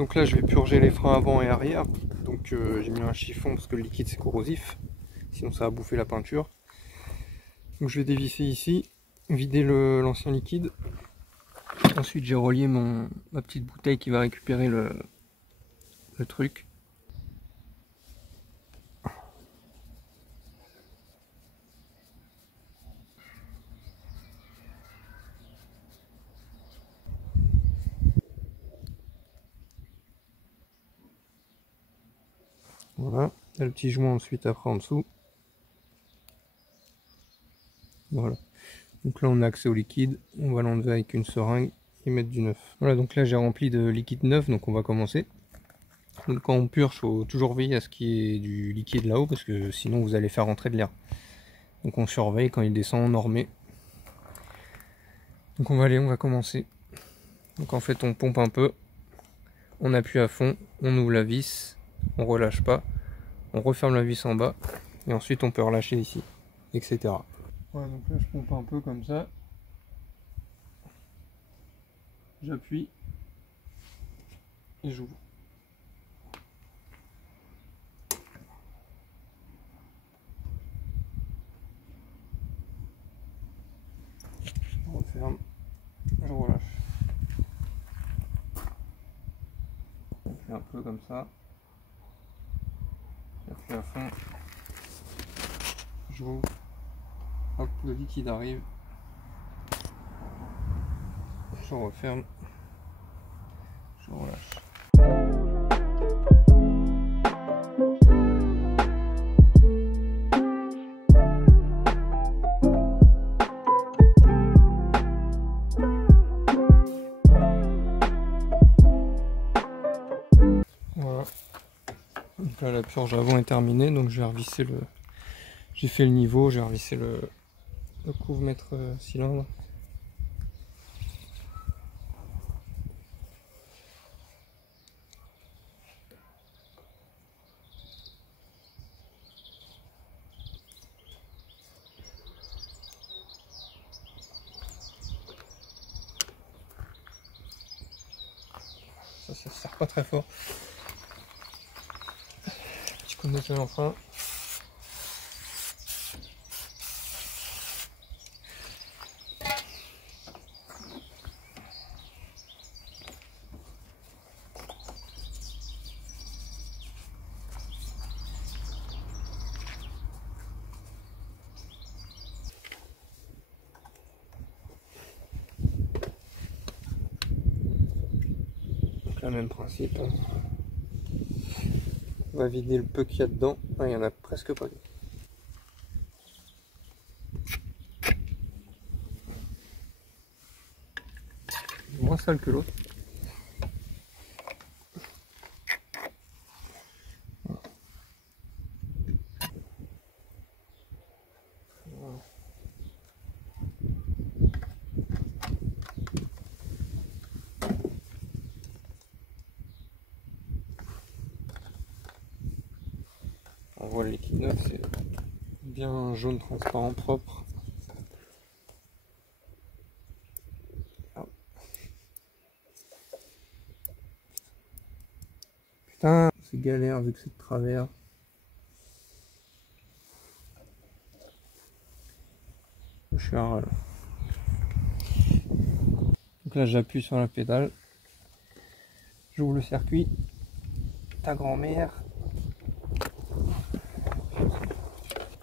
Donc là je vais purger les freins avant et arrière. Donc j'ai mis un chiffon parce que le liquide c'est corrosif, sinon ça va bouffer la peinture. Donc je vais dévisser ici, vider l'ancien liquide. Ensuite j'ai relié ma petite bouteille qui va récupérer le truc. Voilà, il y a le petit joint ensuite après en dessous. Voilà. Donc là on a accès au liquide, on va l'enlever avec une seringue et mettre du neuf. Voilà, donc là j'ai rempli de liquide neuf, donc on va commencer. Donc quand on purge, il faut toujours veiller à ce qu'il y ait du liquide là-haut, parce que sinon vous allez faire rentrer de l'air. Donc on surveille, quand il descend, on remet. Donc on va commencer. Donc en fait on pompe un peu, on appuie à fond, on ouvre la vis, on relâche pas, on referme la vis en bas, et ensuite on peut relâcher ici, etc. Voilà, donc là je pompe un peu comme ça. J'appuie et j'ouvre. Je referme, je relâche. On fait un peu comme ça. J'appuie à fond. J'ouvre. Hop, le liquide arrive. Je referme. Je relâche. Voilà. Donc là la purge avant est terminée, donc je vais revisser le. J'ai fait le niveau, j'ai revissé le couvre-mètre cylindre. Ça se serre pas très fort. Petit coup de nettoyage enfin. Donc là même principe. On va vider le peu qu'il y a dedans. Ah, il y en a presque pas. Moins sale que l'autre. On voit le liquide neuf, c'est bien jaune, transparent, propre. Putain, c'est galère vu que c'est de travers. Je suis à ras là. Donc là j'appuie sur la pédale. J'ouvre le circuit. Ta grand-mère.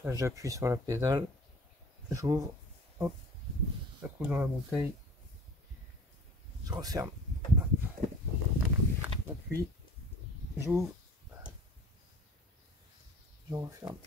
Là j'appuie sur la pédale. J'ouvre. Hop. Ça coule dans la bouteille. Je referme. J'appuie. J'ouvre. Je referme.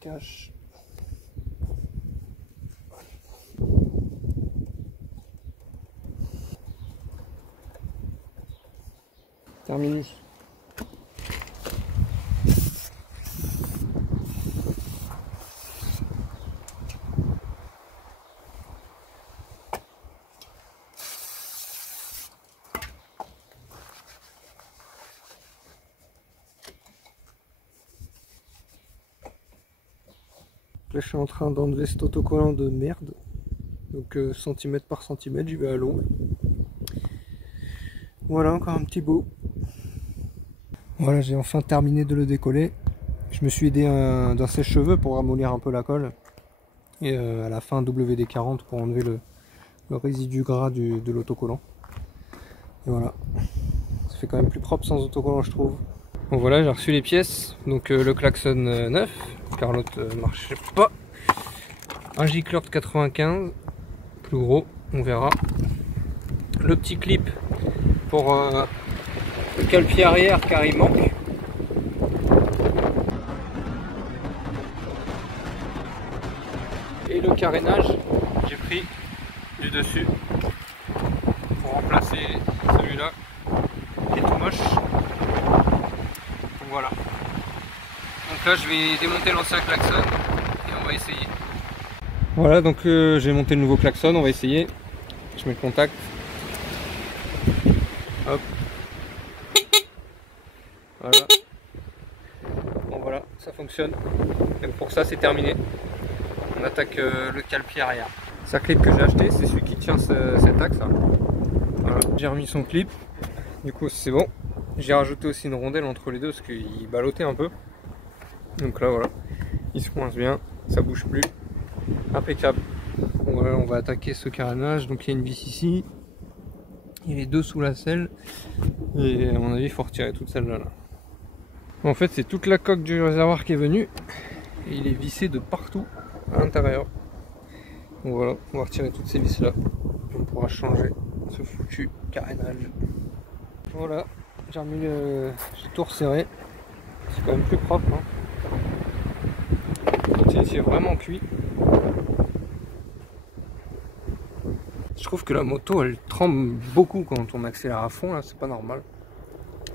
Cache. terminé. Là, je suis en train d'enlever cet autocollant de merde. Donc centimètre par centimètre, j'y vais à l'ongle. Voilà, encore un petit bout. Voilà, j'ai enfin terminé de le décoller. Je me suis aidé d'un sèche-cheveux pour ramollir un peu la colle. Et à la fin WD-40 pour enlever le résidu gras de l'autocollant. Et voilà. Ça fait quand même plus propre sans autocollant, je trouve. Bon voilà, j'ai reçu les pièces. Donc le klaxon neuf, car l'autre ne marchait pas. Un gicleur de 95, plus gros, on verra. Le petit clip pour le cale-pied arrière car il manque. Et le carénage, j'ai pris du dessus pour remplacer celui-là qui est tout moche. Donc voilà. Donc là je vais démonter l'ancien klaxon et on va essayer. Voilà, donc j'ai monté le nouveau klaxon, on va essayer. Je mets le contact. Hop. Voilà. Bon voilà, ça fonctionne. Et pour ça c'est terminé. On attaque le cale-pied arrière. C'est la clip que j'ai acheté, c'est celui qui tient cet axe. Voilà. J'ai remis son clip. Du coup c'est bon. J'ai rajouté aussi une rondelle entre les deux parce qu'il ballottait un peu. Donc là voilà, il se coince bien, ça bouge plus. Impeccable. Voilà, on va attaquer ce carénage. Donc il y a une vis ici. Il y a les deux sous la selle. Et à mon avis il faut retirer toute celle-là. En fait c'est toute la coque du réservoir qui est venue. Et il est vissé de partout à l'intérieur. Donc voilà, on va retirer toutes ces vis là. On pourra changer ce foutu carénage. Voilà, j'ai tout resserré. C'est quand même plus propre. C'est vraiment cuit. Je trouve que la moto elle tremble beaucoup quand on accélère à fond, là c'est pas normal.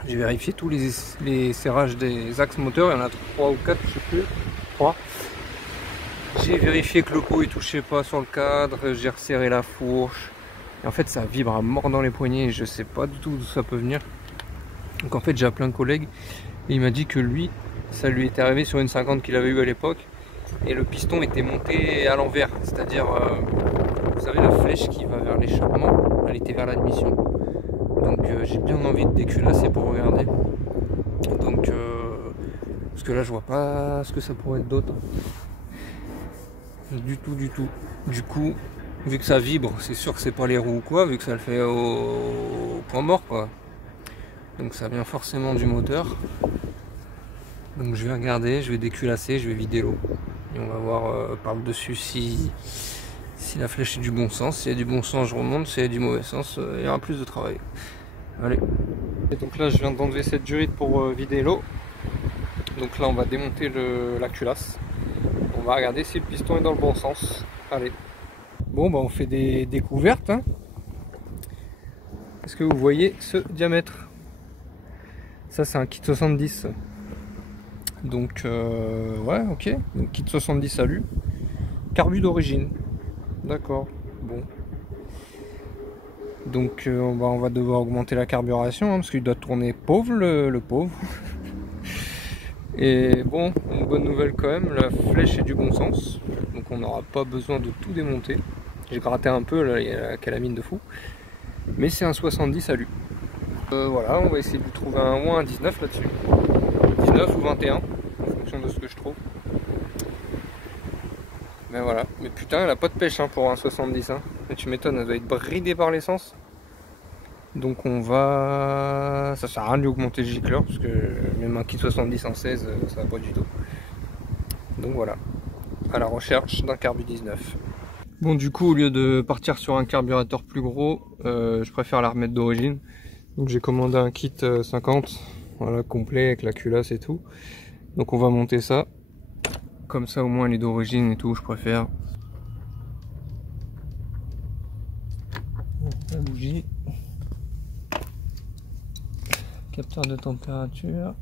J'ai vérifié tous les serrages des axes moteurs, il y en a 3 ou 4, je sais plus, 3. J'ai vérifié que le pot il touchait pas sur le cadre, j'ai resserré la fourche. Et en fait ça vibre à mort dans les poignets et je sais pas du tout d'où ça peut venir. Donc en fait j'ai appelé un collègue et il m'a dit que lui, ça lui était arrivé sur une 50 qu'il avait eu à l'époque. Et le piston était monté à l'envers, c'est-à-dire, vous savez la flèche qui va vers l'échappement, elle était vers l'admission. Donc j'ai bien envie de déculasser pour regarder. Donc, parce que là je vois pas ce que ça pourrait être d'autre. Du tout, du tout. Du coup, vu que ça vibre, c'est sûr que c'est pas les roues ou quoi, vu que ça le fait au point mort quoi. Donc ça vient forcément du moteur. Donc je vais regarder, je vais déculasser, je vais vider l'eau. Et on va voir par le dessus si la flèche est du bon sens. Si elle est du bon sens, je remonte. Si elle est du mauvais sens, il y aura plus de travail. Allez. Et donc là, je viens d'enlever cette durite pour vider l'eau. Donc là, on va démonter la culasse. On va regarder si le piston est dans le bon sens. Allez. Bon, bah on fait des découvertes. Hein. Est-ce que vous voyez ce diamètre? Ça, c'est un kit 70. Donc ouais, ok, donc kit 70 alu, carbu d'origine, d'accord, bon. Donc on va devoir augmenter la carburation, hein, parce qu'il doit tourner pauvre, le pauvre. Et bon, une bonne nouvelle quand même, la flèche est du bon sens, donc on n'aura pas besoin de tout démonter. J'ai gratté un peu, là, il y a la calamine de fou, mais c'est un 70 alu. Voilà, on va essayer de lui trouver ou un 19 là-dessus, 19 ou 21. De ce que je trouve, mais voilà. Mais putain, elle a pas de pêche hein, pour un 70 hein. Mais tu m'étonnes, elle doit être bridée par l'essence. Donc on va, ça sert à rien de lui augmenter le gicleur parce que même un kit 70 en 16 ça va pas du tout. Donc voilà, à la recherche d'un carbu 19. Bon, du coup au lieu de partir sur un carburateur plus gros, je préfère la remettre d'origine. Donc j'ai commandé un kit 50, voilà, complet avec la culasse et tout. Donc on va monter ça, comme ça au moins elle est d'origine et tout, je préfère. La bougie, capteur capteur de température.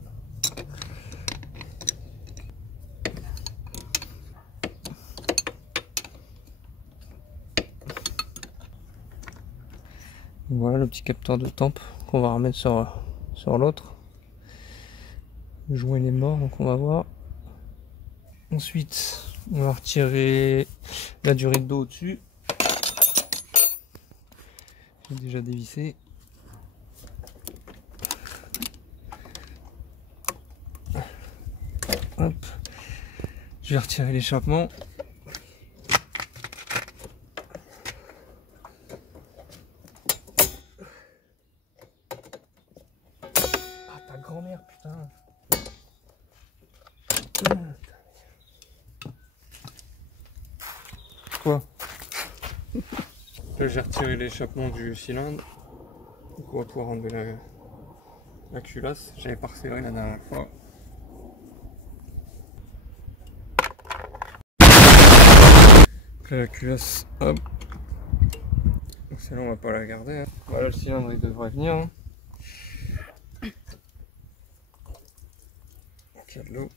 Voilà le petit capteur de temp qu'on va remettre sur l'autre. Le joint il est mort, donc on va voir. Ensuite, on va retirer la durée d'eau au-dessus. J'ai déjà dévissé. Hop. Je vais retirer l'échappement. Ah, ta grand-mère, putain. Quoi? Là, j'ai retiré l'échappement du cylindre. Donc on va pouvoir enlever la culasse. J'avais pas resserré la dernière fois. Donc là, la culasse, hop. Donc celle-là, on va pas la garder. Hein. Voilà, le cylindre, il devrait venir. Hein. Donc il y a de l'eau.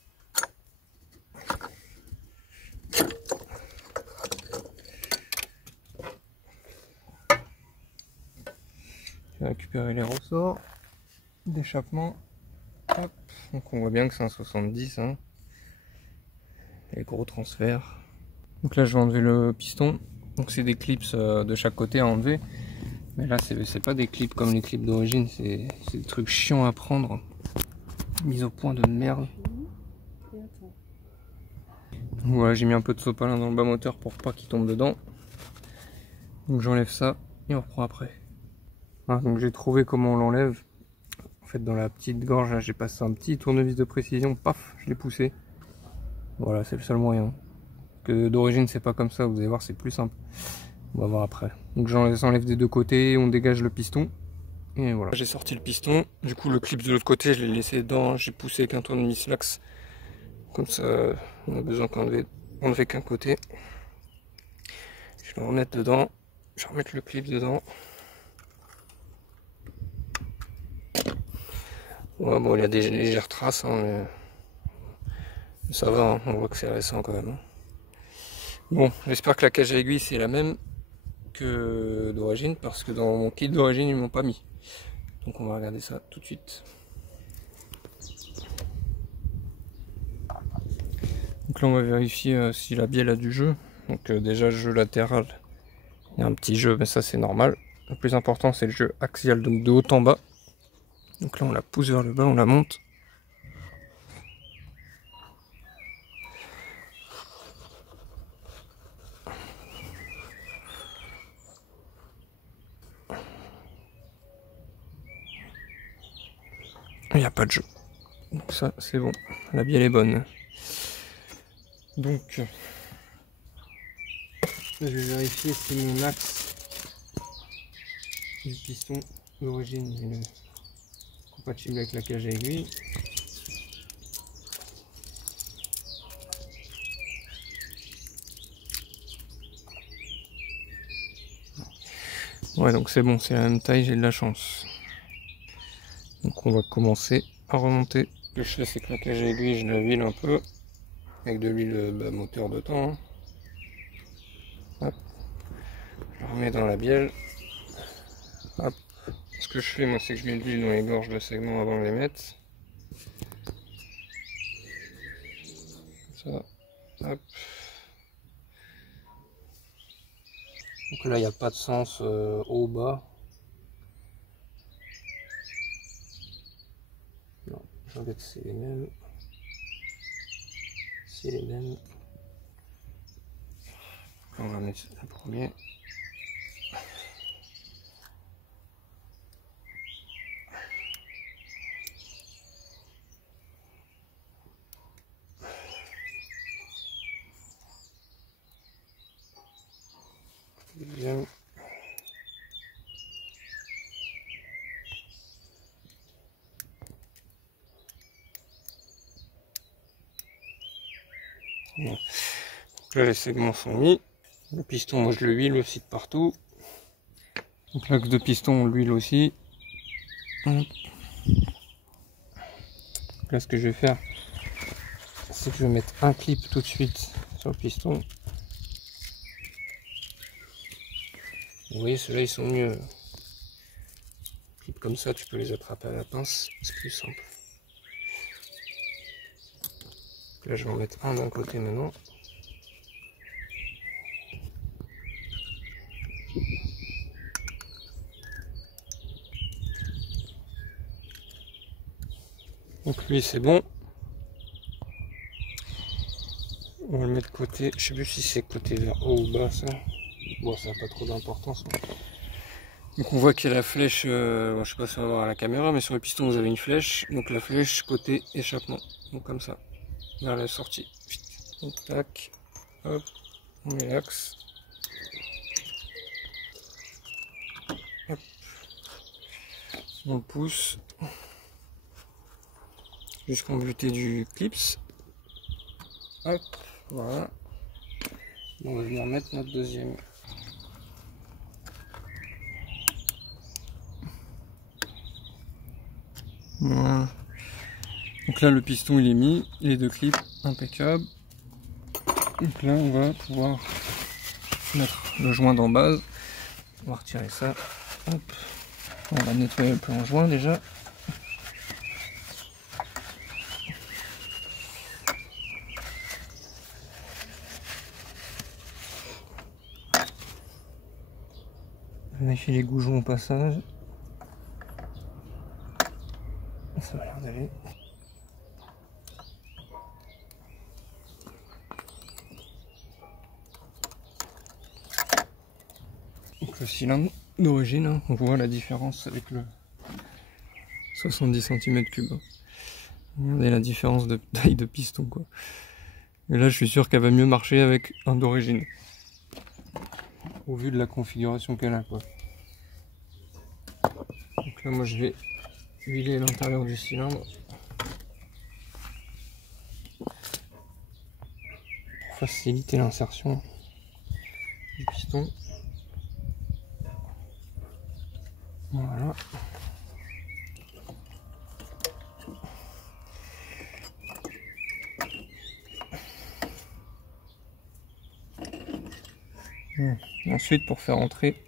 Je vais récupérer les ressorts d'échappement. Hop. Donc on voit bien que c'est un 70. Hein. Les gros transferts. Donc là je vais enlever le piston. Donc c'est des clips de chaque côté à enlever. Mais là c'est pas des clips comme les clips d'origine. C'est des trucs chiants à prendre. Mise au point de merde. Donc voilà, j'ai mis un peu de sopalin dans le bas moteur pour pas qu'il tombe dedans. Donc j'enlève ça et on reprend après. Voilà, donc j'ai trouvé comment on l'enlève. En fait dans la petite gorge j'ai passé un petit tournevis de précision, paf, je l'ai poussé. Voilà, c'est le seul moyen. Que d'origine c'est pas comme ça, vous allez voir c'est plus simple. On va voir après. Donc j'enlève des deux côtés, on dégage le piston. Et voilà. J'ai sorti le piston, du coup le clip de l'autre côté je l'ai laissé dedans, j'ai poussé avec un tournevis lax. Comme ça on a besoin d'enlever qu'un côté. Je vais le remettre dedans, je vais remettre le clip dedans. Ouais, bon, il y a des légères traces, hein, mais ça va, hein, on voit que c'est récent quand même. Hein. Bon, j'espère que la cage à aiguille c'est la même que d'origine, parce que dans mon kit d'origine ils m'ont pas mis. Donc on va regarder ça tout de suite. Donc là on va vérifier si la bielle a du jeu. Donc déjà le jeu latéral, il y a un petit jeu, mais ça c'est normal. Le plus important c'est le jeu axial, donc de haut en bas. Donc là on la pousse vers le bas, on la monte. Il n'y a pas de jeu. Donc ça c'est bon, la bielle est bonne. Donc je vais vérifier si mon axe du piston d'origine est compatible avec la cage à aiguille. Ouais, donc c'est bon, c'est la même taille, j'ai de la chance. Donc on va commencer à remonter. Ce que je fais, c'est que la cage à aiguille, je la huile un peu avec de l'huile moteur de temps. Hop. Je la remets dans la bielle. Hop. Ce que je fais, moi, c'est que je mets de l'huile dans les gorges de segments avant de les mettre. Ça. Hop. Donc là, il n'y a pas de sens haut-bas. Non, je regarde que c'est les mêmes. C'est les mêmes. Là, on va mettre le premier. Deuxième. Bon. Donc là les segments sont mis. Le piston, moi je le huile aussi de partout. Donc l'axe de piston on l'huile aussi. Hop. Donc là, ce que je vais faire, c'est que je vais mettre un clip tout de suite sur le piston. Vous voyez, ceux-là, ils sont mieux. Clips comme ça, tu peux les attraper à la pince, c'est plus simple. Là, je vais en mettre un d'un côté maintenant. Donc lui, c'est bon. On va le mettre côté, je sais plus si c'est côté vers haut ou bas ça. Bon, ça n'a pas trop d'importance. Donc on voit qu'il y a la flèche, bon, je sais pas si on va voir à la caméra, mais sur le piston vous avez une flèche. Donc la flèche côté échappement. Donc comme ça, vers la sortie. Donc tac, hop, on met l'axe. Hop, on pousse jusqu'en buté du clips. Hop, voilà. On va venir mettre notre deuxième. Voilà. Donc là le piston il est mis, les deux clips impeccable. Donc là on va pouvoir mettre le joint d'en base. On va retirer ça. Hop. On va nettoyer le plan joint déjà. Vérifier les goujons au passage. Ça va l'air d'aller. Donc le cylindre d'origine, hein, on voit la différence avec le 70 cm3. Regardez la différence de taille de piston quoi. Et là je suis sûr qu'elle va mieux marcher avec un d'origine. Au vu de la configuration qu'elle a quoi. Donc là moi je vais huiler l'intérieur du cylindre pour faciliter l'insertion du piston. Voilà. Ensuite pour faire entrer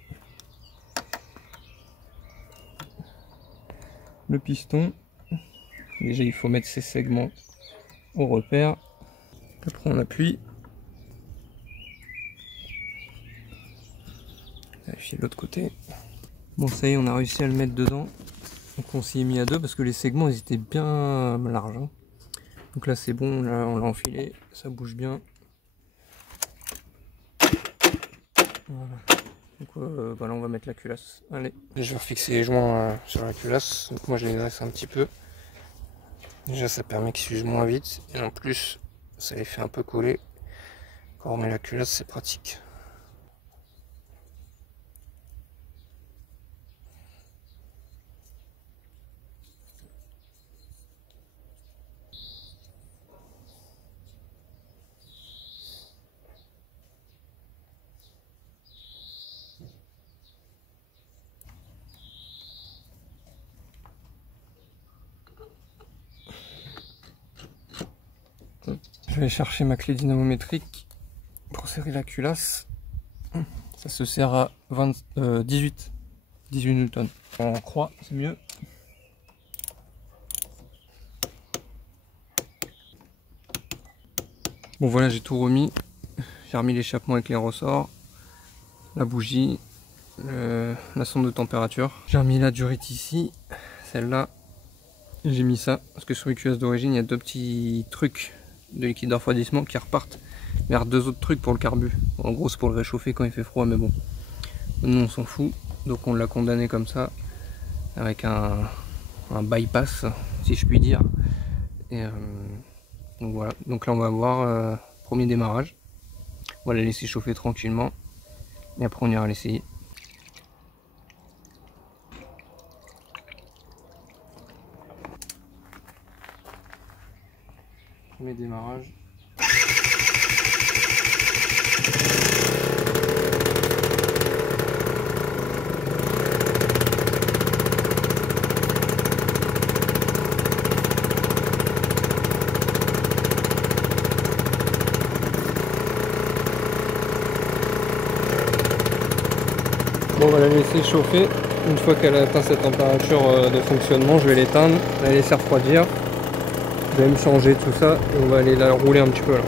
le piston, déjà il faut mettre ses segments au repère. Après on appuie. Vérifier de l'autre côté. Bon ça y est, on a réussi à le mettre dedans. Donc on s'y est mis à deux parce que les segments ils étaient bien larges. Hein. Donc là c'est bon, là on l'a enfilé, ça bouge bien. Voilà. Donc voilà, on va mettre la culasse. Allez, je vais refixer les joints sur la culasse. Donc moi je les dresse un petit peu. Déjà ça permet qu'ils s'usent moins vite. Et en plus ça les fait un peu coller. Quand on met la culasse c'est pratique. Je vais chercher ma clé dynamométrique pour serrer la culasse. Ça se serre à 18 Newton. En croix, c'est mieux. Bon voilà, j'ai tout remis. J'ai remis l'échappement avec les ressorts, la bougie, la sonde de température. J'ai remis la durite ici, celle-là. J'ai mis ça parce que sur les culasses d'origine, il y a deux petits trucs de liquide de refroidissement qui repartent vers deux autres trucs pour le carbu. En gros c'est pour le réchauffer quand il fait froid, mais bon, nous on s'en fout, donc on l'a condamné comme ça avec un bypass si je puis dire. Et donc voilà, donc là on va voir premier démarrage, on va la laisser chauffer tranquillement et après on ira l'essayer. Premier démarrage. on va la laisser chauffer. Une fois qu'elle a atteint cette température de fonctionnement, je vais l'éteindre, la laisser refroidir. Je vais me changer tout ça et on va aller la rouler un petit peu là.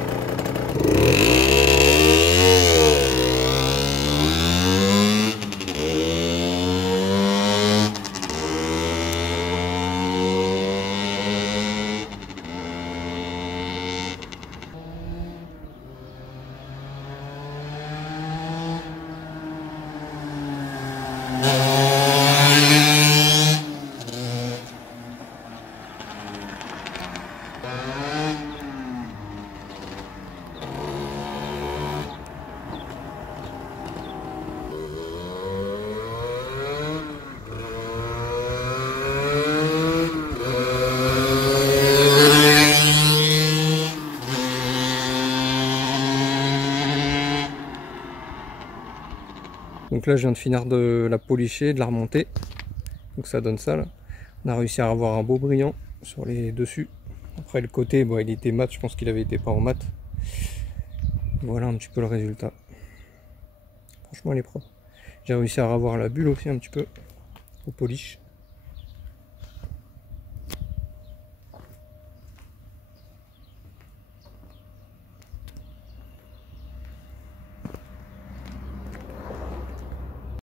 Donc là je viens de finir de la policher, de la remonter. Donc ça donne ça là. On a réussi à avoir un beau brillant sur les dessus. Après le côté, bon, il était mat, je pense qu'il avait été peint en mat. Voilà un petit peu le résultat. Franchement elle est propre. J'ai réussi à revoir la bulle aussi un petit peu au polish.